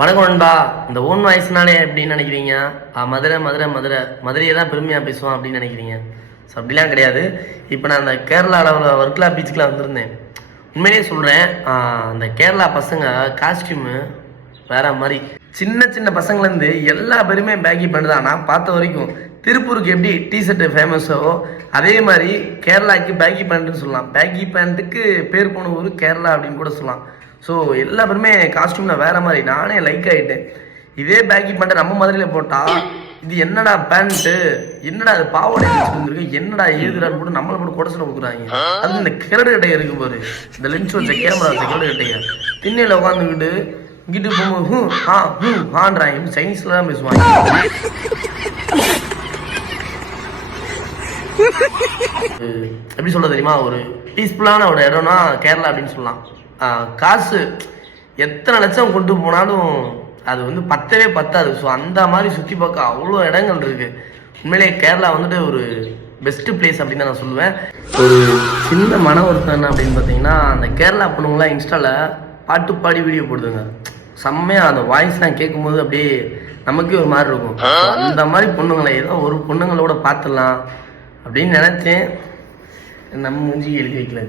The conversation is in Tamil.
வணக்கம் நண்பா. இந்த ஓன் வாய்ஸ்னாலே எப்படின்னு நினைக்கிறீங்க? மதுரை மதுரை மதுரை மதுரையை தான் பெருமையாக பேசுவோம் அப்படின்னு நினைக்கிறீங்க. ஸோ அப்படிலாம் கிடையாது. இப்போ நான் அந்த கேரளா அளவில் வர்க்கலா பீச்சுக்கெலாம் வந்திருந்தேன். உண்மையிலே சொல்கிறேன், அந்த கேரளா பசங்க காஸ்டியூமு வேற மாதிரி. சின்ன சின்ன பசங்கள்லேருந்து எல்லா பேருமே பேக்கி பேண்ட் தான். நான் பார்த்த வரைக்கும் திருப்பூருக்கு எப்படி டிஷர்ட்டு ஃபேமஸோ அதே மாதிரி கேரளாவுக்கு பேக்கி பேண்ட்டுன்னு சொல்லலாம். பேக்கி பேண்ட்டுக்கு பேர் போன ஊர் கேரளா அப்படின்னு கூட சொல்லலாம். ஸோ எல்லா பேருமே காஸ்டியூம்ல வேற மாதிரி. நானே லைக் ஆகிட்டேன். இதே பேக்கி பேண்ட்டை நம்ம மதுரையில் போட்டால் இது என்னடா பேண்ட்டு, என்னடா அது பாவாடை வச்சுருக்கு, என்னடா ஏதுடான்னு போட்டு நம்மளை போட்டு கொடை சொல்ல கொடுக்குறாங்க. அது இந்த கிரடு கட்டையை இருக்கு பாரு, இந்த லென்ஸ் வச்ச கேமரா வச்ச கிரடு கட்டையை திண்ணையில் உட்காந்துக்கிட்டு இங்கிட்டு போகும்போது ஹான்றாங்க. சைனீஸ்ல தான் பேசுவாங்க. எப்படி சொல்ல தெரியுமா, ஒரு பீஸ்ஃபுல்லான ஒரு இடம்னா கேரளா அப்படின்னு சொல்லலாம். காசு எத்தனை லட்சம் கொண்டு போனாலும் அது வந்து பத்தவே பத்தாது. ஸோ அந்த மாதிரி சுற்றி பார்க்க அவ்வளோ இடங்கள் இருக்கு. உண்மையிலே கேரளா வந்துட்டு ஒரு பெஸ்ட் பிளேஸ் அப்படின்னு நான் சொல்லுவேன். ஒரு சின்ன மன வருத்தம் என்ன அப்படின்னு பார்த்தீங்கன்னா, அந்த கேரளா பொண்ணுங்களாம் இன்ஸ்டாவில் பாட்டு பாடி வீடியோ போடுதுங்க. செம்மையாக அந்த வாய்ஸ் தான் கேட்கும்போது அப்படியே நமக்கே ஒரு மாதிரி இருக்கும். அந்த மாதிரி பொண்ணுங்களை ஏதோ ஒரு பொண்ணுங்களோட பார்த்துடலாம் அப்படின்னு நினைச்சேன். நம்ம மூஞ்சி எழுதி வைக்கல.